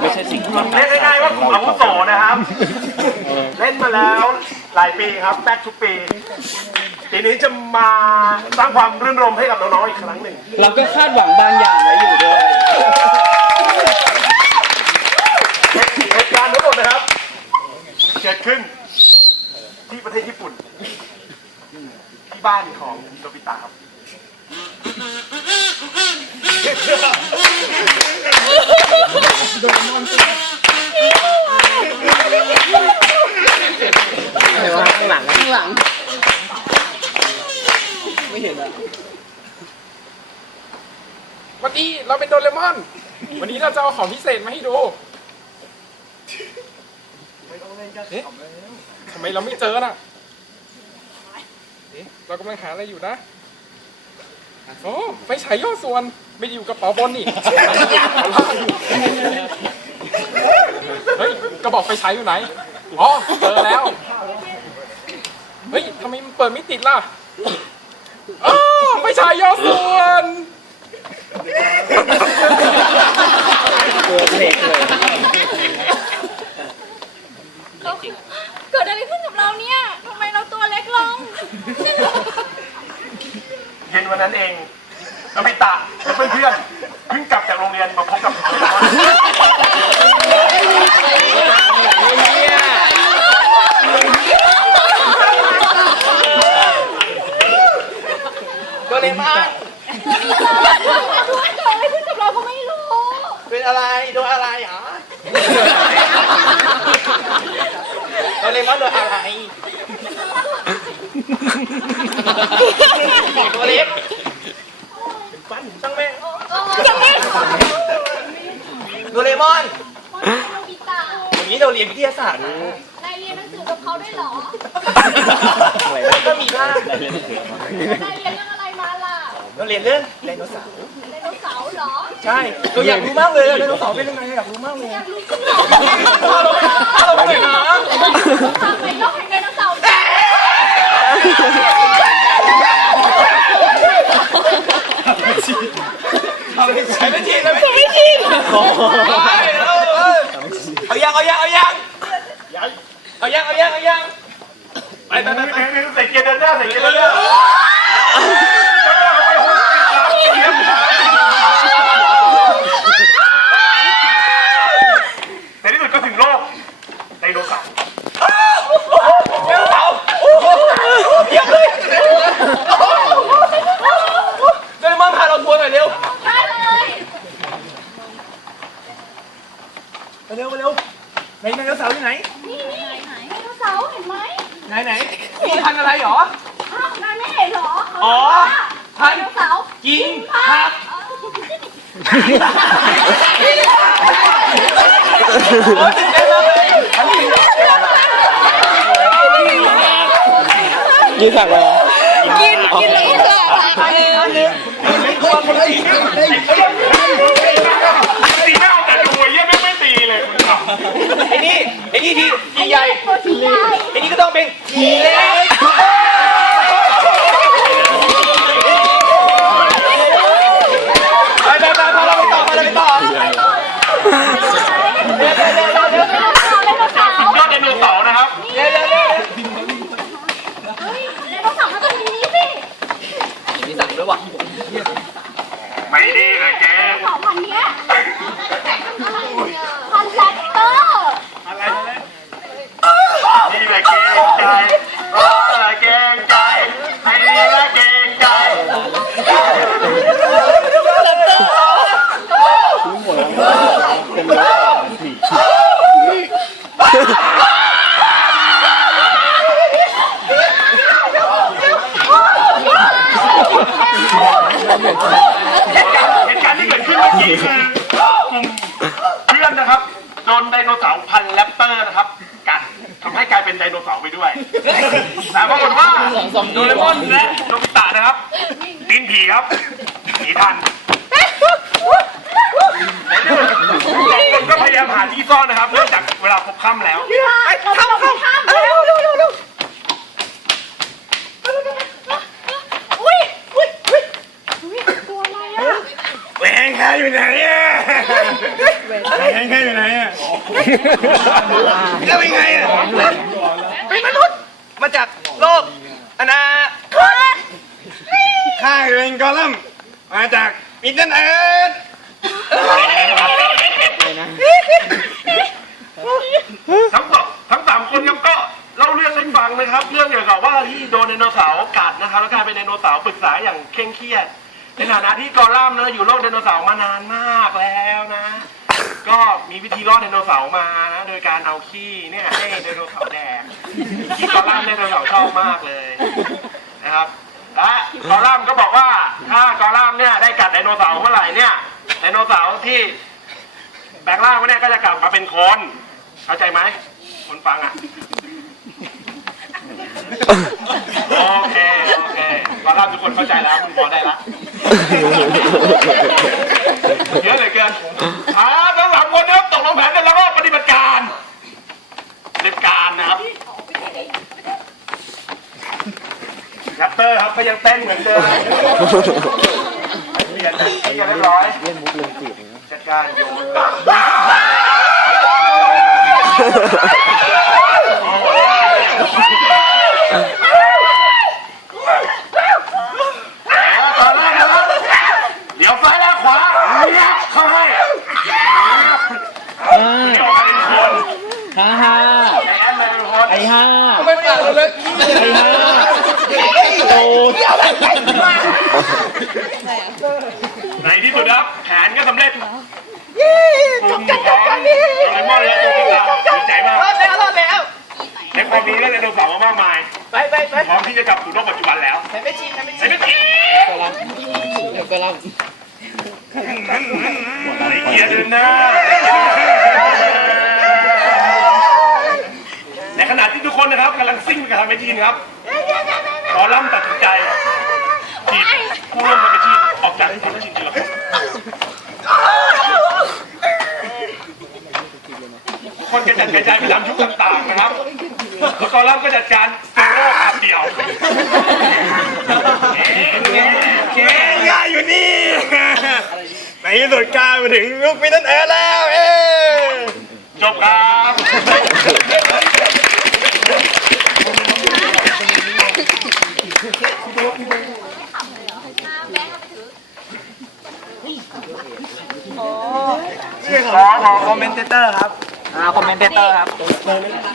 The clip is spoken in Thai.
ไม่ใช่สิ่งที่เราเรียกง่ายๆว่ากลุ่มอาวุโสนะครับ เล่นมาแล้วหลายปีครับแบกทุกปี ปีนี้จะมาสร้างความรื่นรมให้กับน้องๆอีกครั้งหนึ่ง เราก็คาดหวังบางอย่างไว้อยู่ด้วยเหตุการณ์ทั้งหมดนะครับ เกิดขึ้นที่ประเทศญี่ปุ่น ที่บ้านของโนบิตะครับ อะไรวะข้างหลังข้างหลัง ไม่เห็นอะวันนี้เราเป็นโดเรมอน วันนี้เราจะเอาของพิเศษมาให้ดูเอ๊ะทำไมเราไม่เจอน่ะเอ๊ะเรากำลังหาอะไรอยู่นะ โอ้ไฟฉายย่อส่วน ไม่ได้อยู่กระเป๋าบนนี่เฮ้ย กระบอกไฟฉายอยู่ไหน อ๋อ เจอแล้ว เฮ้ยทำไมมันเปิดไม่ติดล่ะอ๋อไฟฉายย่อส่วนตัวเล็กเลยเกิดอะไรขึ้นกับเราเนี่ยทำไมเราตัวเล็กลง เย็นวันนั้นเองโนบิตะและเพื่อนๆเพิ่งกลับจากโรงเรียนมาพบกับโดเรมอน โดเรมอน เกิดอะไรขึ้นกับเราก็ไม่รู้ เป็นอะไรโดนอะไรอ๋อโดเรมอนโดนอะไรตัวเล็กป็นฟันช่างแม่งยังไม่โดเรมอนโนบิตะอย่างนี้เราเรียนวิทยาศาสตร์นะนายเรียนหนังสือกับเขาด้วยเหรอก็มีบ้างนายเรียนเรื่องอะไรมาล่ะเราเรียนเรื่องไดโนเสาร์ ใช่เราอยากรู้มากเลยไดโนเสาร์เป็นยังไงอยากรู้มากเลยอยากรู้จริงเหรอเราไปนะทำไมโลกแห่งไดโนเสาร์ใช้ไม่ชินไม่ชินไม่ชินเอายังเอายังเอายังเอายังเอายังเอายังไปไปไปไปใส่เกียร์เดินหน้าใส่เกียร์เดินหน้าในที่สุดก็ถึงโลกไดโนเสาร์ เร็วเสาเยี่ยมเลยเดนมอนพาเราทัวร์หน่อยเร็ว ได้เลย เร็วเร็วไหนไดโน เสาร์ที่ไหน นี่นี่ไดโนเสาร์เห็นไหมไหนไหนมีพันอะไรหรอ อ้าวนายไม่เห็นเหรออ๋อไดโนเสาร์กินผักโอ้ตื่นเต้นมากเลยยืนสั่งเลยกินกินแล้วก็เกิดอันนี้อันนี้ไม่กลัวคนตี ตีหน้าแต่ดูไอ้เยี่ยไม่ไม่ตีเลยคุณครับ ไอ้ นี่ไอ้นี่ทีทีใหญ่ตัวที่ใหญ่ไอ้นี่ก็ต้องเป็นทีเล็กไปไปไปพาเราไปต่อพาเราไปต่อเดี๋ยวเดี๋ยวเดี๋ยวเดี๋ยวเดี๋ยวไดโนเสาร์ไดโนเสาร์ยอดไดโนเสาร์นะครับเดี๋ยวเดี๋ยวเดี๋ยวเฮ้ยไดโนเสาร์มันต้องมีนี้สิมีสั่งด้วยวะ 2,000แรปเตอร์นะครับ กัดทำให้กลายเป็นไดโนเสาร์ไปด้วยแต่ปรากฏว่าโดเรมอนและโนบิตะนะครับตีนผีครับผีทันสองคนก็พยายามหาที่ซ่อนนะครับเนื่องจากเวลาพบค่ำแล้วไปเข้าเข้าเร็วเร็วเร็วเร็วอุ้ยอุ้ยอุ้ยตัวอะไรอะแหวนใครอยู่ไหนเนี่ย อะนแค่อยู่ไหนอะแล้วเป็นไงอะเป็นมนุษย์มาจากโลกอนาคตข้าเป็นกอลัมน์มาจากมิดเดิลเอิร์ธทั้งสองทั้งสามคนครับก็เล่าเรื่องให้ฟังนะครับ เรื่องเกี่ยวกับว่าที่โดนไดโนเสาร์กัดนะครับ แล้วกลายเป็นไดโนเสาร์ปรึกษาอย่างเคร่งเครียดในฐานะที่กอลัมน์นะอยู่โลกไดโนเสาร์มานานมากแล้วนะ ก็มีวิธีรอดไดโนเสาร์มานะโดยการเอาขี้เนี่ยให้ไดโนเสาร์แดกขี้กอลัมน์ไดโนเสาร์ชอบมากเลยนะครับ และกอลัมน์ก็บอกว่าถ้ากอลัมน์เนี่ยได้กัดไดโนเสาร์เมื่อไหร่เนี่ยไดโนเสาร์ที่แปลงร่างเนี่ยก็จะกลับมาเป็นคนเข้าใจไหมคนฟังอะโอเคโอเคตอนรับทุกคนเข้าใจแล้วคุณพอได้ละเยอะเหลือเกินครับทั้งสามคนนะครับตกลงแผนกันแล้วก็ปฏิบัติการปฏิบัติการนะครับแรป เตอร์ครับก็ยังเต้นเหมือนเดิมเปลี่ยนเปลี่ยนเรียบร้อยจัดการโยนตอนแรกนะครับเดี๋ยวซ้ายแล้วขวาเลี้ยเข้าให้เลี้ยวเป็นคนฮ่าฮ่าใจแอนเป็นคนไอ้ฮ่าไม่ปิดเลย ไอ้ฮ่า ในที่สุดครับแผนก็สำเร็จเย้จบกลุ่มของโดเรมอนและโนบิตะดีใจมากรอดแล้วรอดแล้ว ในความดีและไดโนเสาร์มามากมายไปไปไปพร้อมที่จะกลับสู่โลกปัจจุบันแล้วใช้ไม่ชินใช้ไม่ช่ชินไหมจีเดี๋ยวก็รับไอ้เกียร์เดินหน้าในขณะที่ทุกคนนะครับกำลังซิ่งไปกับทางเวทีนะครับ ขอล่ำตัดสินใจจีบผู้ร่วมทำเวทีออกจากทำเวทีทีละคนทุกคนจะจัดกระจายไปตามชุดต่างๆนะครับแล้วก็ล่ำก็จัดการโซโล่ขาเดียวเอ๊ะเอ๊ะเอ๊ะง่ายอยู่นี่ในที่สุดกลายมาถึงยุคมิดเดิลเอิร์แล้ว เอจบครับ คอมเมนเตอร์ครับอ่าคอมเมนเตอร์ครับ